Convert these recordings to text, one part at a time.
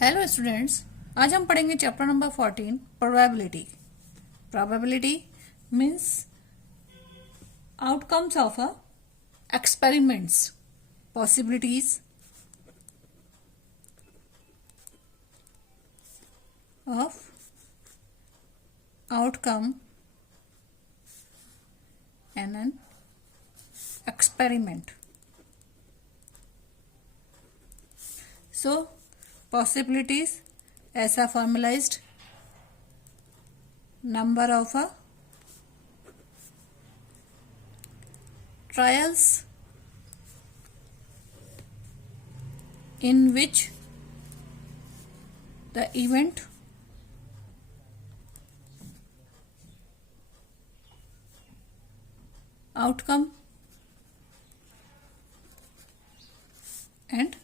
Hello students, आज हम पढ़ेंगे chapter number 14 probability. Probability means outcomes of a experiments, possibilities of outcome in an experiment. So possibilities as a formalized number of a trials in which the event outcome and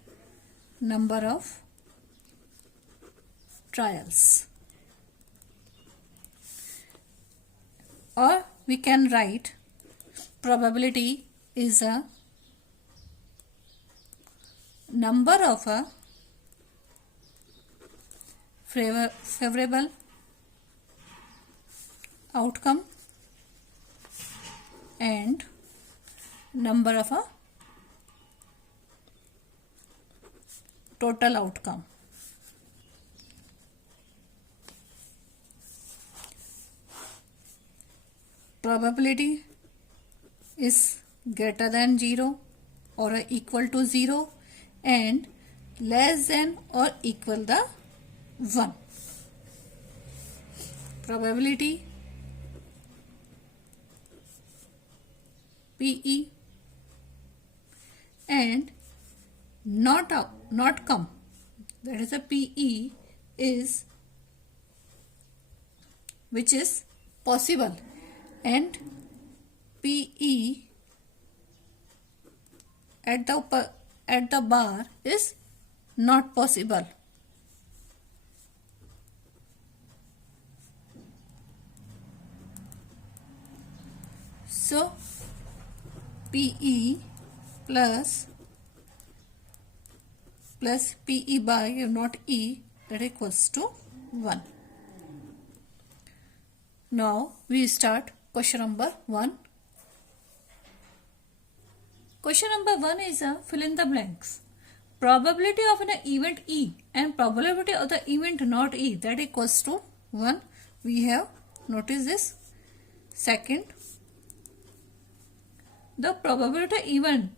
number of trials, or we can write probability is a number of a favorable outcome and number of a total outcome. Probability is greater than 0 or equal to 0 and less than or equal the 1. Probability PE and not come, that is a PE is which is possible and PE at the bar is not possible. So PE plus PE by not E, that equals to 1. Now we start question number 1. Question number 1 is a fill in the blanks. Probability of an event E and probability of the event not E, that equals to 1. We have noticed this. Second, the probability event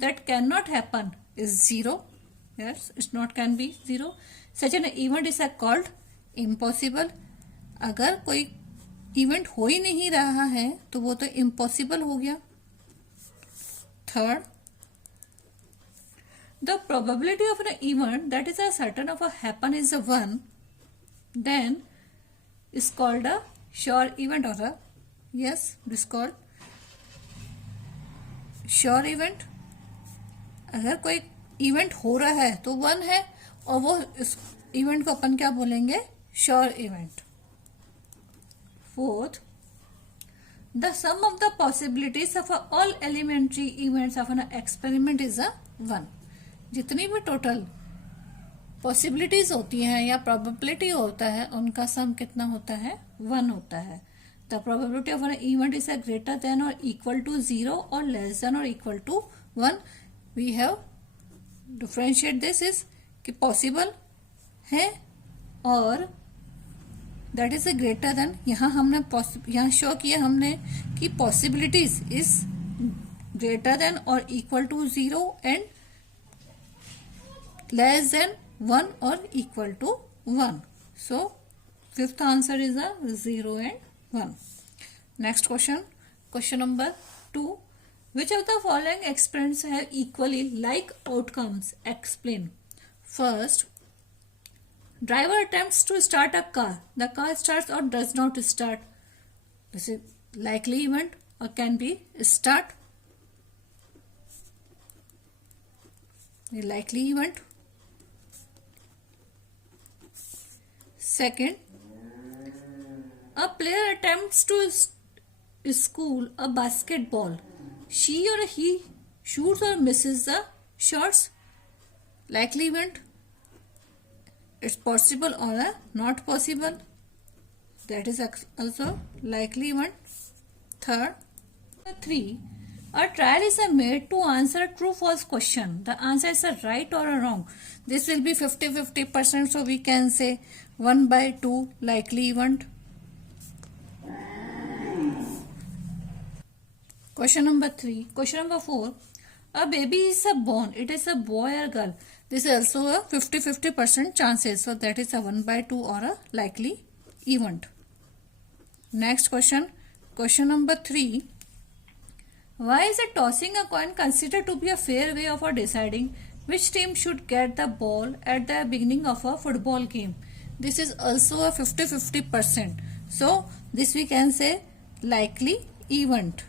that cannot happen is 0. Yes, it's not can be 0. Such an event is called impossible. अगर कोई event हो ही नहीं रहा है तो वो तो impossible हो गया. Third, the probability of an event that is a certain of a happen is a 1, then is called a sure event or a this called sure event. अगर कोई इवेंट हो रहा है तो 1 है और वो इस इवेंट को अपन क्या बोलेंगे, sure event. Fourth, the sum of the possibilities of all elementary events of an experiment is a 1. जितनी भी टोटल पॉसिबिलिटीज होती हैं या प्रोबेबिलिटी होता है उनका सम कितना होता है, 1 होता है. The probability of an event is a greater than or equal to 0 or less than or equal to 1. We have differentiate this is कि possible है और that is a greater than. यहाँ हमने यहाँ शो किया हमने कि possibilities is greater than or equal to 0 and less than 1 or equal to 1. So fifth answer is a 0 and 1. Next question, question number 2. Which of the following experiments have equally like outcomes? Explain. First, driver attempts to start a car. The car starts or does not start. This is likely event or can be start. A likely event. Second, a player attempts to school a basketball. She or he shoots or misses the shots. Likely event. it's possible or not possible. That is also likely event. Third, 3. A trial is made to answer a true false question. The answer is a right or a wrong. This will be 50-50%, so we can say 1/2 likely event. Question number 3. Question number 4. A baby is born. It is a boy or girl. This is also a 50-50% chances. So that is a 1/2 or a likely event. Next question. Question number 3. Why is tossing a coin considered to be a fair way of deciding which team should get the ball at the beginning of a football game? This is also a 50-50%. So this we can say likely event.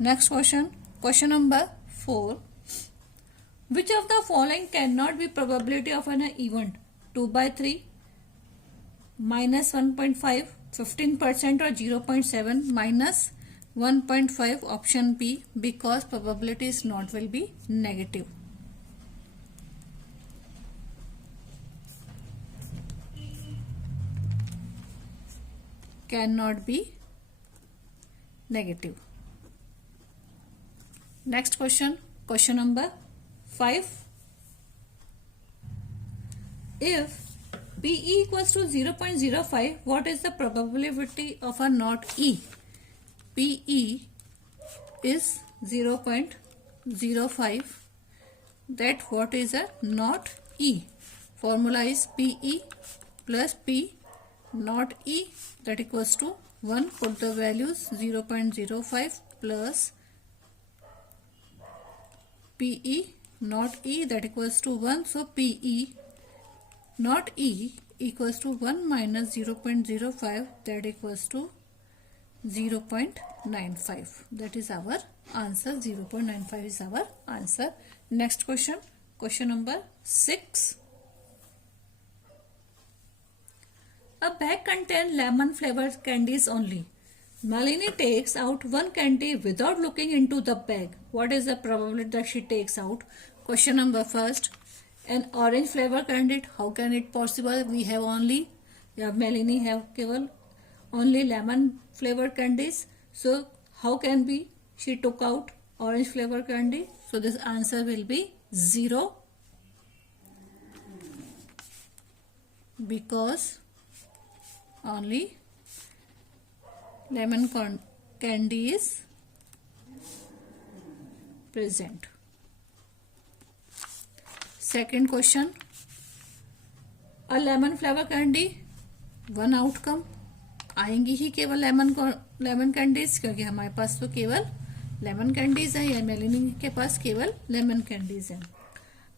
Next question. Question number 4. Which of the following cannot be probability of an event? 2/3, -1.5, 15% or 0.7, -1.5. Option B, because probability is not will be negative. Cannot be negative. Next question. Question number 5. If PE equals to 0.05, what is the probability of a not E? PE is 0.05. That what is a not E? Formula is PE plus P not E, that equals to 1. Put the values 0.05 plus PE not E, that equals to 1. So PE not E equals to 1 minus 0.05, that equals to 0.95. That is our answer. 0.95 is our answer. Next question. Question number 6. A bag contains lemon flavored candies only. Malini takes out one candy without looking into the bag. What is the probability that she takes out? Question number 1. An orange flavor candy. How can it possible? We have only, Malini have given only lemon flavored candies. So how can be she took out orange flavor candy? So this answer will be 0, because only lemon candy is present. Second question. A lemon flavor candy, one outcome. आएंगी ही केवल lemon candies, क्योंकि हमारे पास तो केवल lemon candies है, या मेलिनी के पास केवल लेमन कैंडीज है.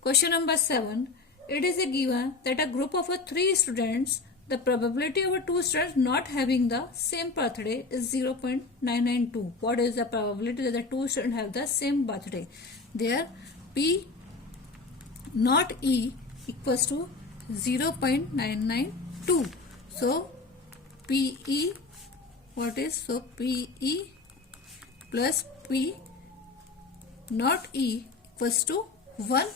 Question number 7. It is a given that a group of 3 students, the probability of 2 students not having the same birthday is 0.992. What is the probability that the 2 students have the same birthday? There P not E equals to 0.992. So PE, what is? So PE plus P not E equals to 1.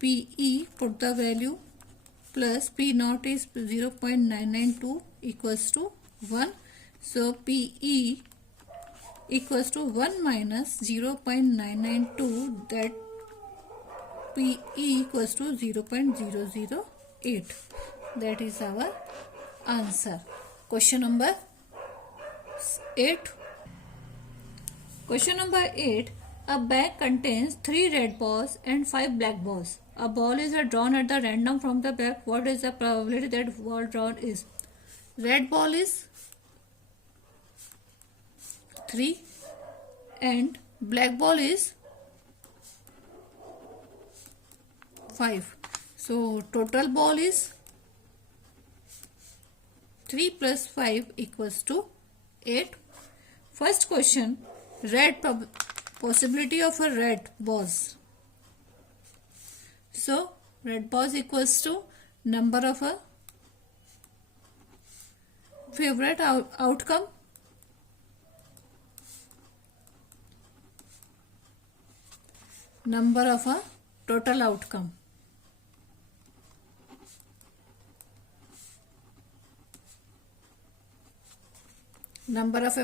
PE, put the value, plus P naught is 0.992 equals to 1. So PE equals to 1 minus 0.992, that PE equals to 0.008. That is our answer. Question number 8. Question number 8. A bag contains 3 red balls and 5 black balls. A ball is drawn at the random from the bag. What is the probability that ball drawn is? Red ball is 3 and black ball is 5. So total ball is 3 plus 5 equals to 8. First question, possibility of a red balls. So red balls equals to number of a favorite outcome, number of a total outcome. Number of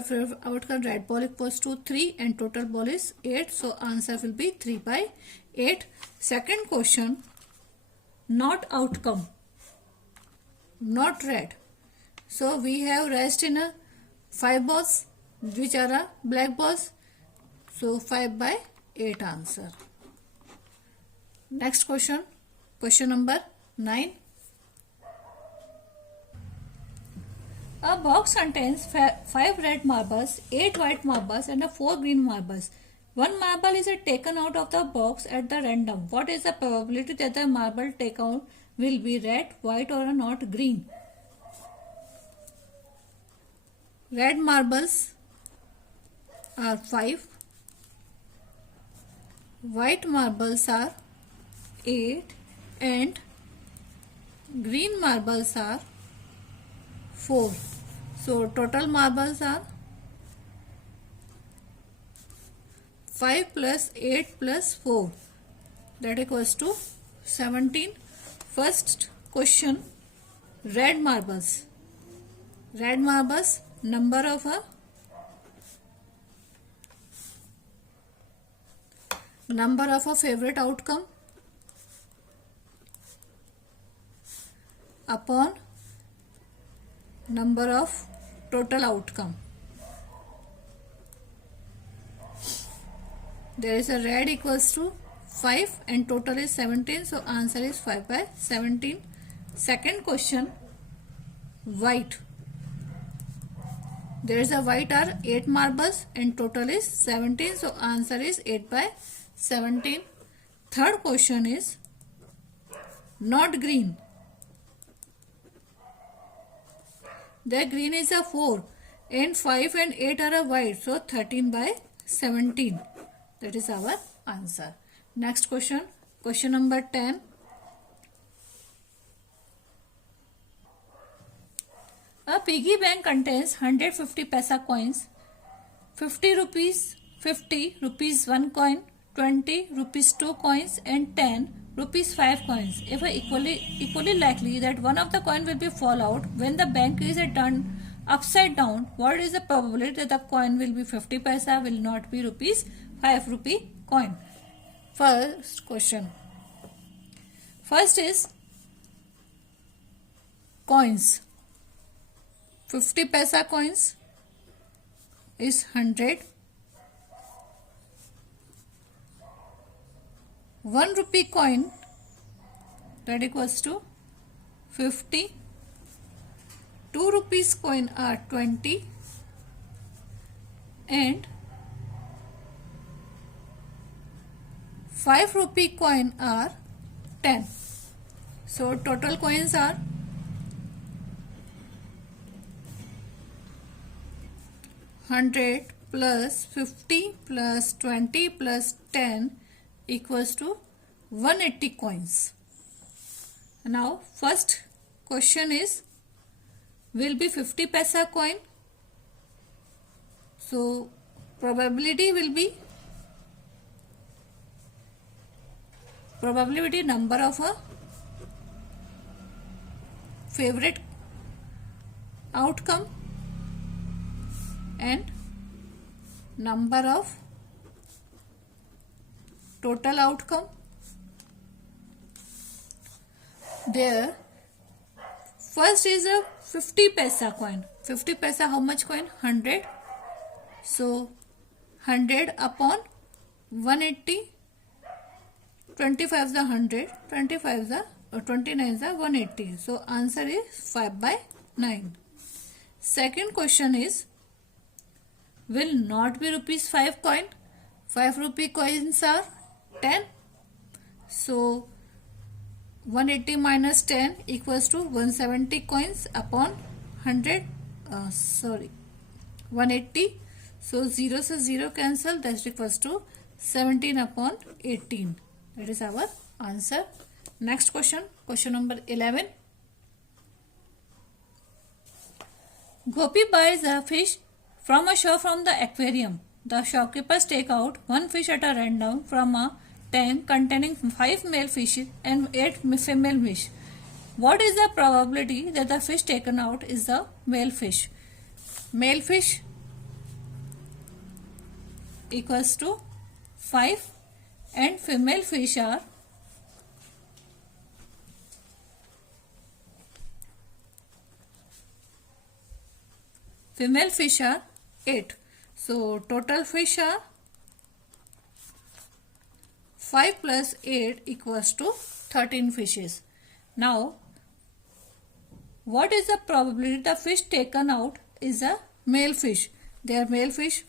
outcome, red ball equals to 3 and total ball is 8. So answer will be 3 by 8. Second question, not outcome, not red. So we have rest in a 5 balls which are a black balls. So 5 by 8 answer. Next question, question number 9. A box contains 5 red marbles, 8 white marbles and 4 green marbles. One marble is taken out of the box at the random. What is the probability that the marble taken out will be red, white or not green? Red marbles are 5. White marbles are 8 and green marbles are 4. So total marbles are 5 plus 8 plus 4, that equals to 17. First question, red marbles. Red marbles, number of a favorite outcome upon number of total outcome. There is a red equals to 5 and total is 17. So answer is 5 by 17. Second question, white. There is a white are 8 marbles and total is 17. So answer is 8 by 17. Third question is not green. The green is a 4 and 5 and 8 are a white. So 13 by 17. That is our answer. Next question, question number 10. A piggy bank contains 150 paisa coins, 50 rupees, 50 rupees 1 coin, 20 rupees 2 coins and 10 rupees 5 coins. If equally likely that one of the coin will be fall out when the bank is turned upside down, what is the probability that the coin will be 50 paisa, will not be rupees 5 rupee coin? First question. First is coins. 50 paisa coins is 100. 1 rupee coin, that equals to 50. 2 rupees coin are 20 and 5 rupee coin are 10. So total coins are 100 plus 50 plus 20 plus 10 equals to 180 coins. Now first question is, will be 50 paisa coin. So probability will be number of a favorite outcome and number of total outcome. There first is a 50 paisa coin. 50 paisa, how much coin? 100. So 100 upon 180. 25 is the 100, 25 is the 29 is the 180. So answer is 5 by 9. Second question is, will not be rupees 5 coin. 5 rupee coins are 10. So 180 minus 10 equals to 170 coins upon 100. 180. So 0 से 0 cancel, that equals to 17 upon 18. That is our answer. Next question, question number 11. Gopi buys a fish from a shop from the aquarium. The shopkeepers take out one fish at a random from a tank containing 5 male fish and 8 female fish. What is the probability that the fish taken out is the male fish? male fish equals to 5 and female fish are 8. So total fish are 5 plus 8 equals to 13 fishes. Now, what is the probability the fish taken out is a male fish? They are male fish.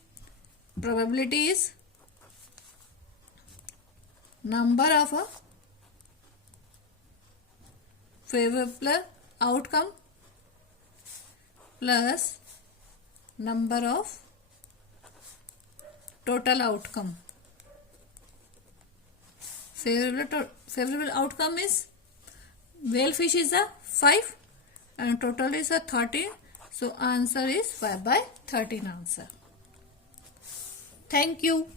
Probability is number of a favorable outcome plus number of total outcome. Favorable outcome is male fish is a 5 and total is a 13. So answer is 5 by 13 answer. Thank you.